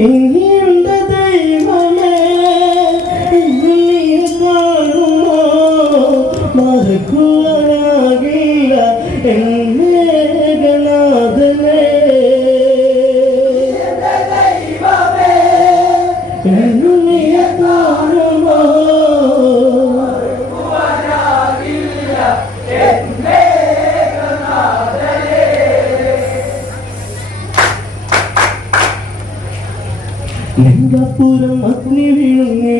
King. ലങ്കപ്പുറം അഗ്നി വീഴുന്നേ.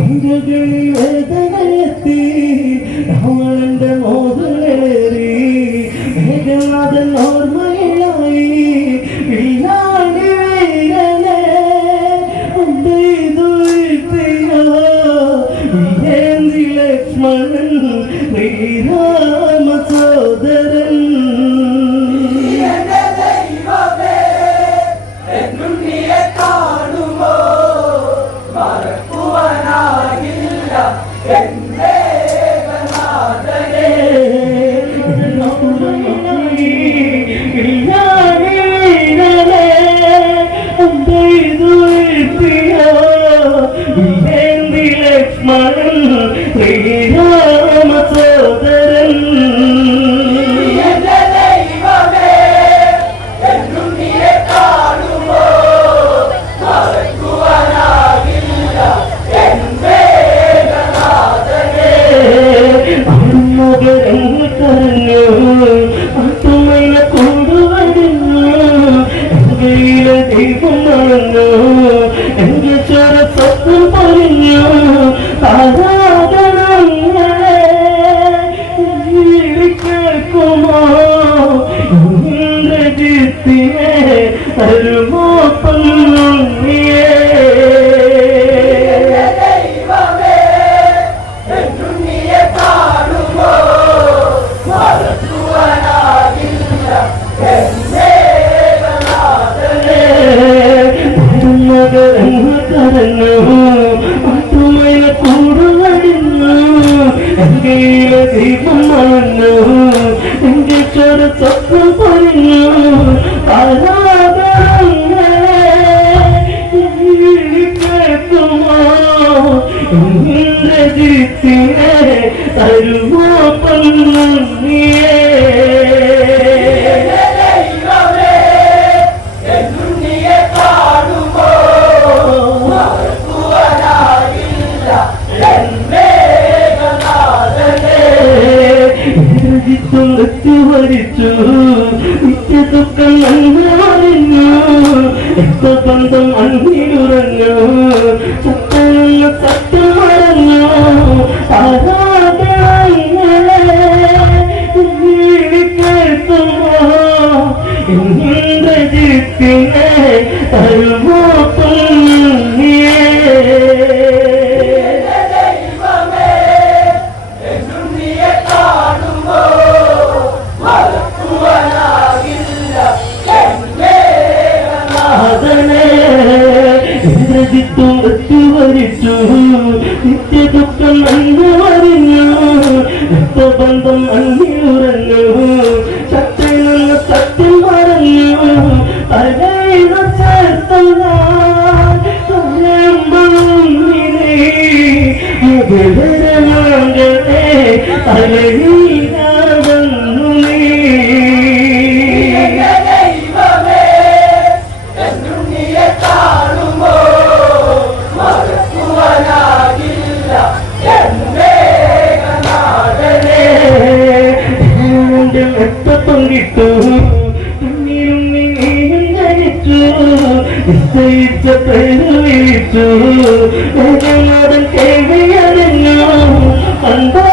അഞ്ചകളിൽ വേദനയെത്തി നമ്മളെന്റെ മോദലേറി മേഘനാഥൻ ഓർമ്മ Amen. പെരുവിളിച്ചു ഉടയോടൻ കേൾവിയതെല്ലാം അന്തോ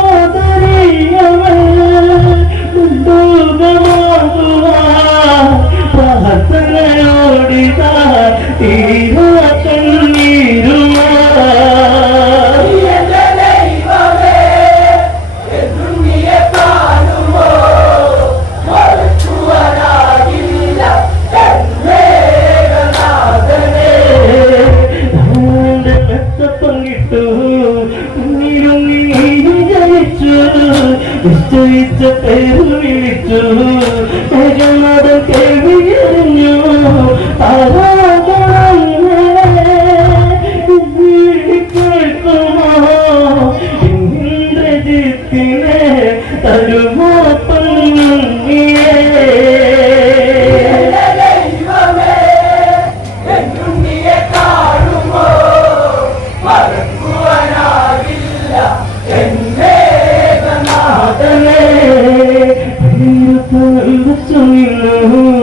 വിളിച്ചു വിസ്തരിച്ച പേര് വിളിച്ചു فأخذت منه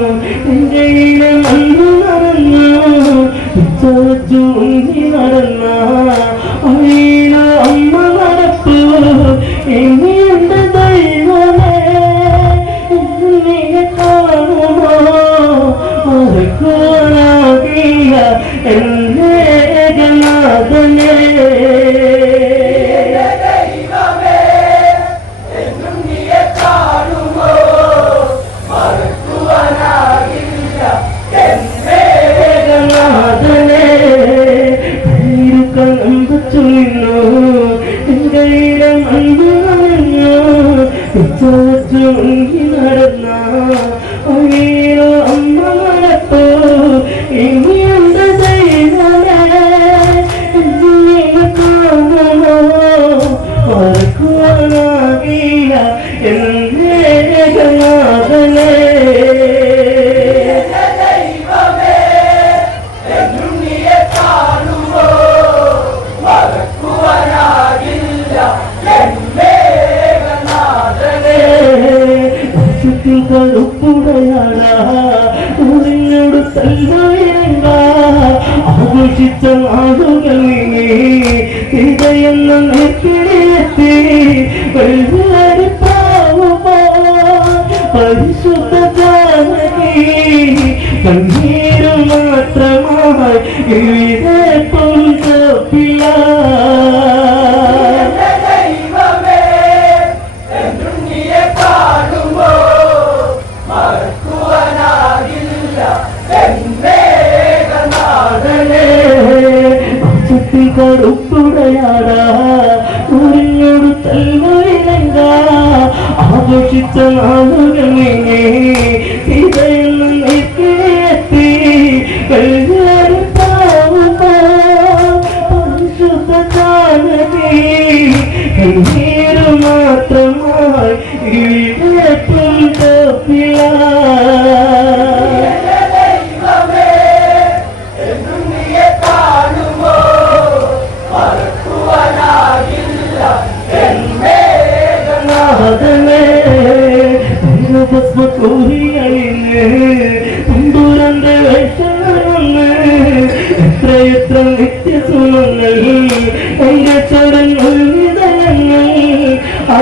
Kiri You.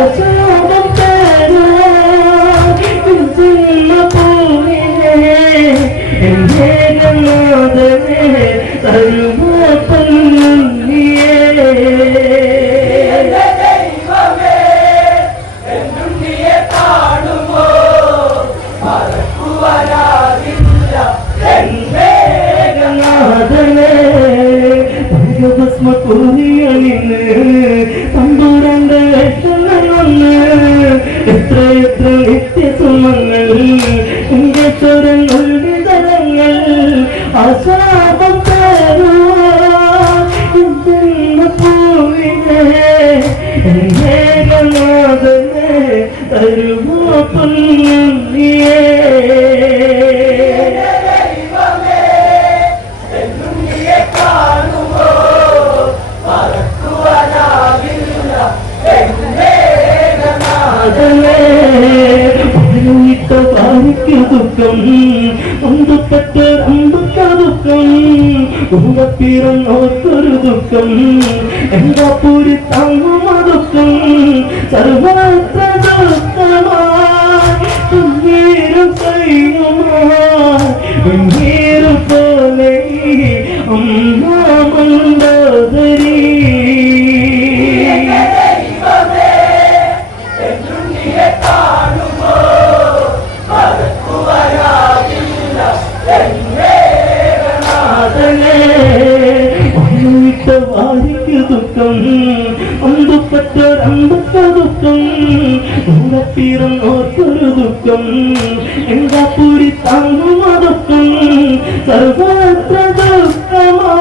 I'll എത്ര എത്ര നിത്യസുമങ്ങൾ എന്റെ സ്വരങ്ങൾ വിതരങ്ങൾ ഭാര്യയ്ക്ക് ദുഃഖം ദുഃഖം ദുഃഖം എന്താ പൂരി തങ്ങുമ ദുഃഖം സർവത്ര പെറ്റൊരമ്പത്തൊതുക്കും പിറന്നോർക്കൊരു ദുഃഖം പുരി സർവത്ര ദുഃഖമാ.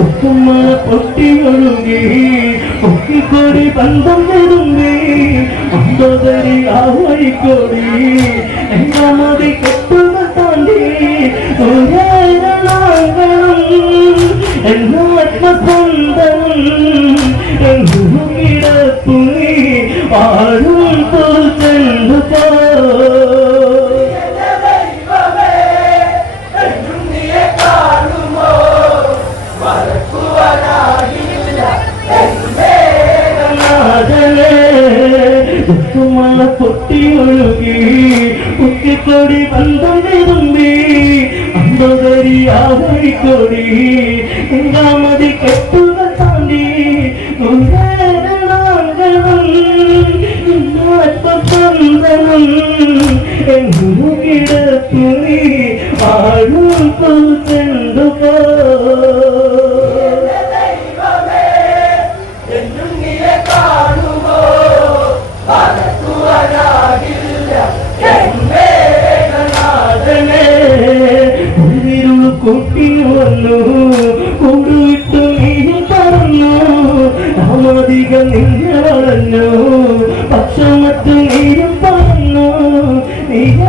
ഉപ്പുമ്മ പൊട്ടി ഒഴുകി ഒക്കിക്കൊടി പന്തം മുടുങ്ങി അമ്പതരി ആവഴിക്കൊടി എന്റെ മതി കെട്ടുക താണ്ടി ഒരേ എന്നു ആത്മസുന്ദരം എന്നുകിടത്തുനി ആരും ചെന്നു പൊട്ടിയുള്ള এই যে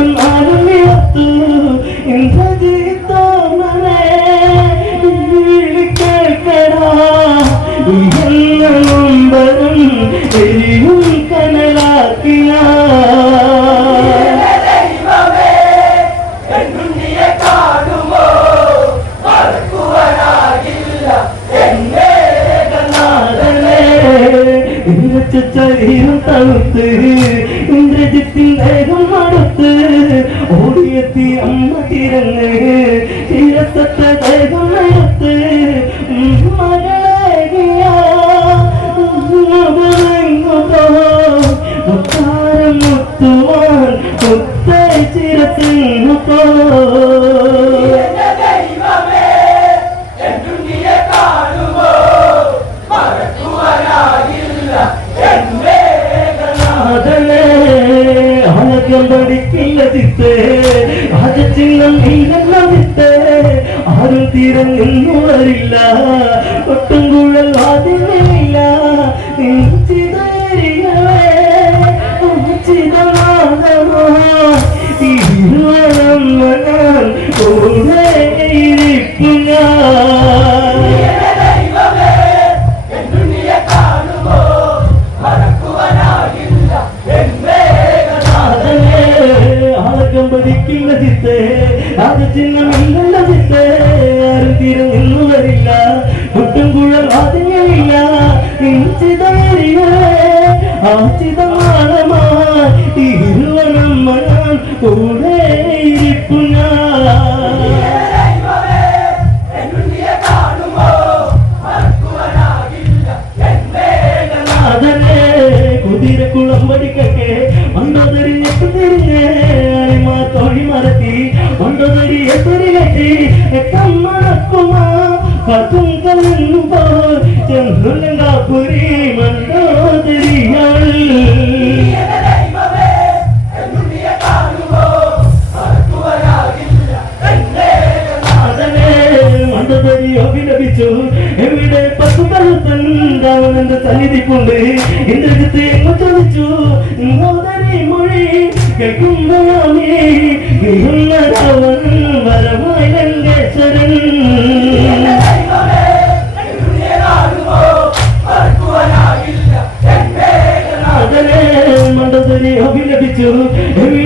I'm not a. y hasta മാറില്ല ഒട്ടും കുഴൽ വാതിലില്ല ചിഹ്നമില്ല Haunted Amen.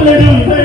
உள்ளடும்